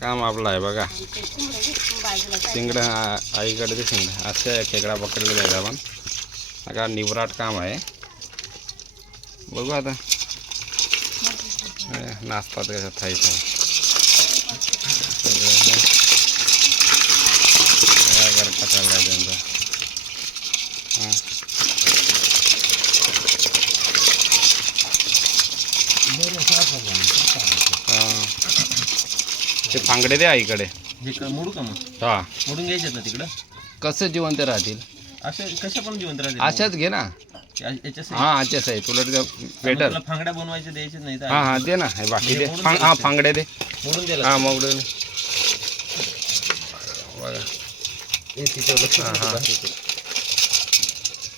काम आपलं आहे बघा. शिंगडं आईकडे ते शिंगडं असे खेकडा पकडलेला आहे आपण. बघा निवराट काम आहे. बघू आता नाचतात कसं थाई थाई सगळं पकडला आहे त्यांचा. हां ते फांगडे दे आईकडे. मोडू का मग? हा मोडून घ्यायचे ना तिकडं. कसं जिवंत राहतील असे कशा पण जिवंत राहतील. अशाच घे ना. हां अशाच आहे तुला बेटर. फांगड्या बनवायचे द्यायचे नाही. हां हां दे ना हे बाकी दे. हां फांगडे दे. मोडून द्यायला. हां मोडून बघा.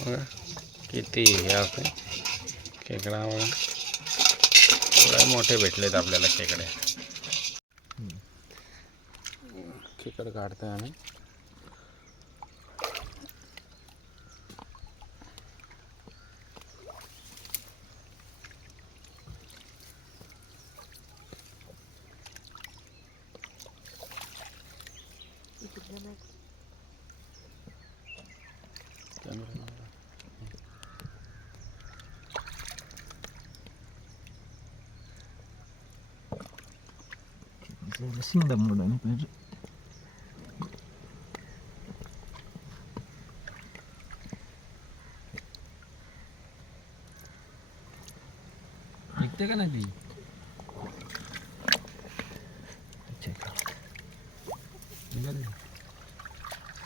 बघा किती हे असते खेकडा. बघा थोडे मोठे भेटलेत आपल्याला खेकडे. खेकड काढतोय आम्ही. शिंगडा मोडाने पाहिजे. निघते का नाही ती?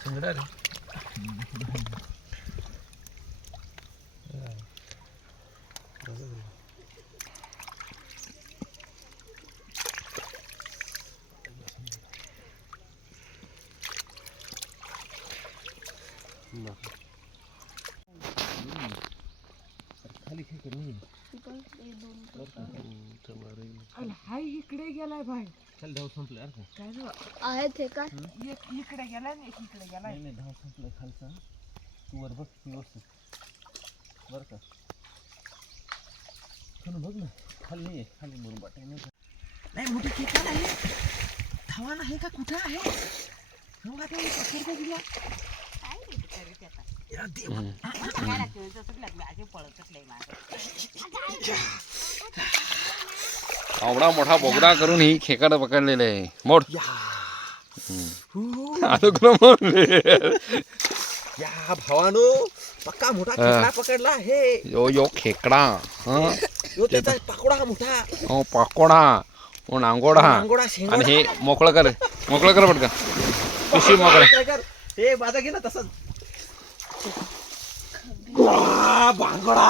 शिंगडा रे. खाली खेकड नाही. हाय इकडे गेलाय भाई. चल धाव संपलं यार. काय आहे ते का एक इकडे गेलाय ना एक इकडे गेलाय. नाही धाव संपलं खालचा. तू वर बघ व्यवस्थित बरं का. खाली बघ ना. खाली नाही खाली म्हणून वाटाय नाही मोठी खेकडा आहे. धावान आहे का कुठं आहे? बघा ते पकडतो दिला. काय रे करीत आता? या देव. काय लागतं तसं लागलं आजे पळतच नाही माझं. आवडा मोठा बोगदा करून ही खेकडा पकडलेले आहे. मोठ या भावानो पक्का मोठा खेकडा पकडला आहे. यो खेकडा. यो त्याचा पाकोडा मोठा. पाकोडा नांगोडा. आणि हे मोकळं कर पटकन. पिशवी मोकळं. हे माझा घे ना तसंच. भांगोडा.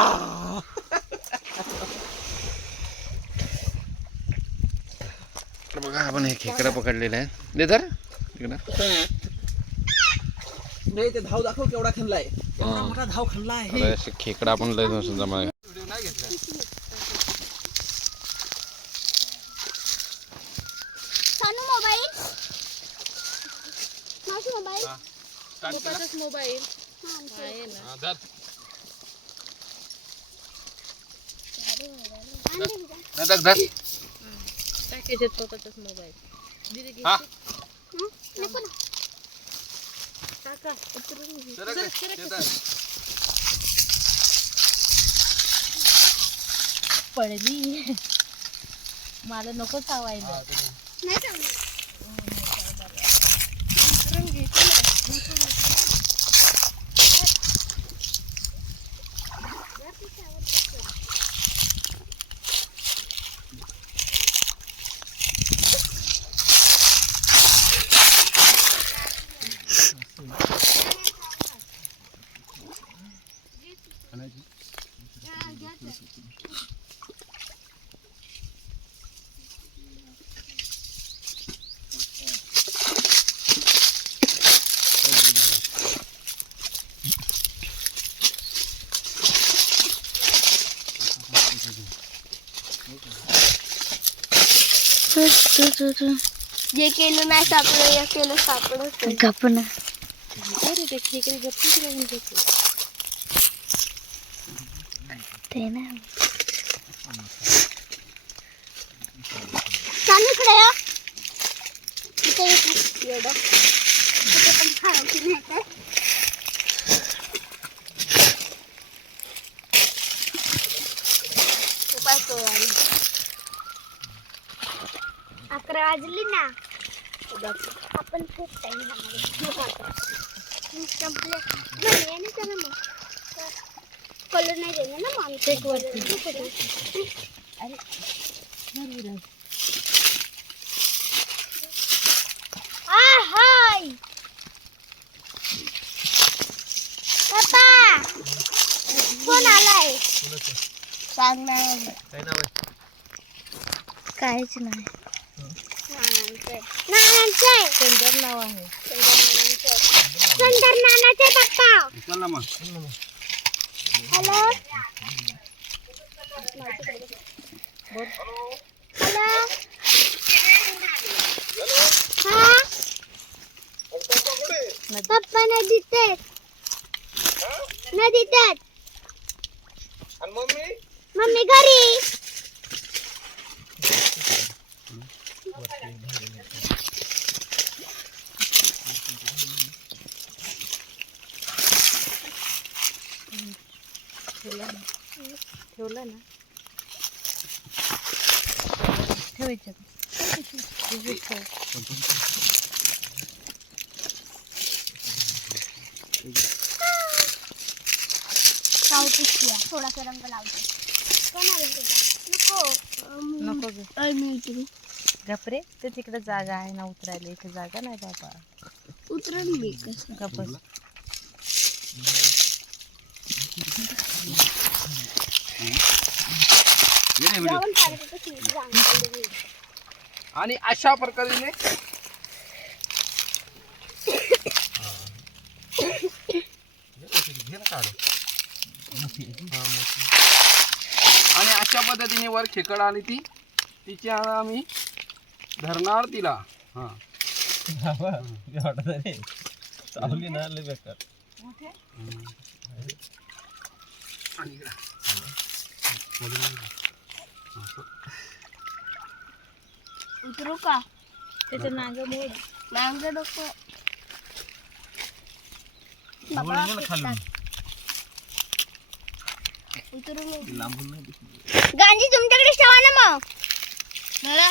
बघा आपण हे खेकडा पकडलेलं आहे. दे तर तिकडं. नाही ते धाव दाखव केवढा खाल्लाय. एवढा मोठा धाव खाल्ला आहे. अरे खेकडा आपण लय जमा. सानू मोबाईल मावशी मोबाईल पप्पाचाच मोबाईल आहे ना. धर. टाकायचे पप्पाचाच मोबाईल. दीदी घे. नको ना टाका उतरून घे. पडली मला नको चावायला. नाही चांगलं. उतरून घ्यायचं ना. जे केलं नाही सापडलं या केलं सापडत गप्पन. अरे ते खेकडे गप्पी राहून घेतले ते ना. चालू इकडे या. एवढं कुठे पण खायची नाही काय. उपास तो आणि 11 वाजली ना. आपण खूप टाइम संपले नाही ना त्याला मग कलर नाही देणार ना मग एक वरती अरे हाय पप्पा फोन आलाय सांग ना. काय नाव आहे? काहीच नाही. नानांचे सुंदर नाव आहे. सुंदर नानाचे पप्पा. चल ना मग. हॅलो हॅलो हा पप्पा नदीत आहेत. नदीत आहेत. मम्मी घरी. ठेवलं ना ठेवायचं थोडासा रंग लावते. नको नको ग मी उतरू. गपरे ते तिकडे जागा आहे ना उतरायला. इथे जागा नाही बाबा. उतरून मी कसं गपस जेवण पाहिजे तसं सांगितलं. आणि अशा प्रकारे आणि अशा पद्धतीने वर खेकड आणि तिची आम्ही धरणार तिला. हा चावली ना लय बेकार. उतरू का त्याचं नाग मोड. नांग नको खालून उतरू लांबून नाही दिसली. गांजी तुमच्याकडे ठेवा ना मग. मला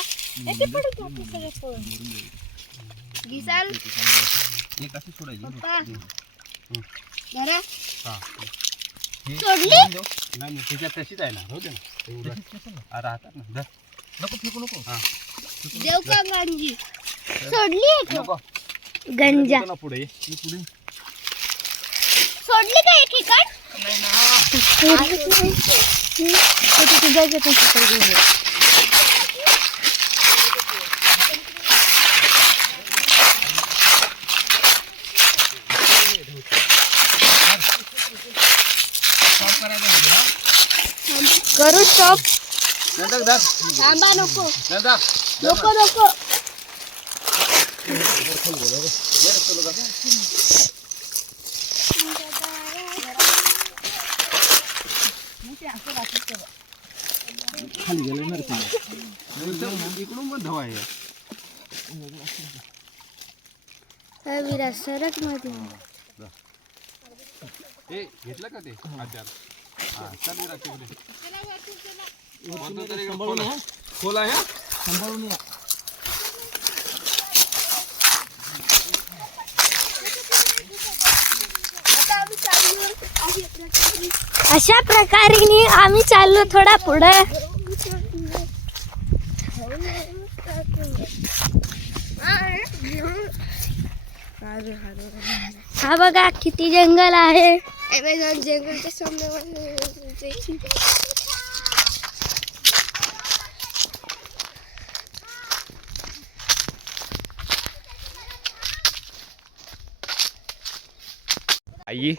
घिसाल एक अशी सोडायची. पप्पा जरा हा सोडली. नाही त्याच्यात तशीच आहे ना. हो दे ना राहतात ना. धर. नको फेकू नको. हा देव का गांजी सोडली नको गंजा ना पुढे पुढे सोडली का एक ठिकाण. करू स्टॉप. थांबा नको नको नको. खाली गेले ना इकडून पण धवा आहे. विराज सरक मध्ये. हे घेतलं का ते आचार. हा चल विराज तिकडे. खोला आहे. सांभाळून या. अशा प्रकारे आम्ही चाललो थोडा पुढे. हा बघा किती जंगल आहे. जंगलच्या समोर आई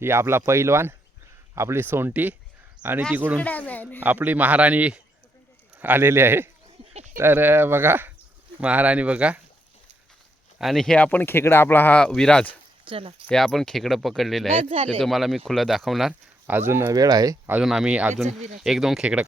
ही आपला पैलवान, आपली सोंटी आणि तिकडून आपली महाराणी आलेली आहे. तर बघा महाराणी बघा. आणि हे आपण खेकडा आपला हा विराज. चला हे आपण खेकडं पकडलेलं आहे. बस झाले. ते तुम्हाला मी खुलं दाखवणार. अजून वेळ आहे. अजून आम्ही एक दोन खेकडं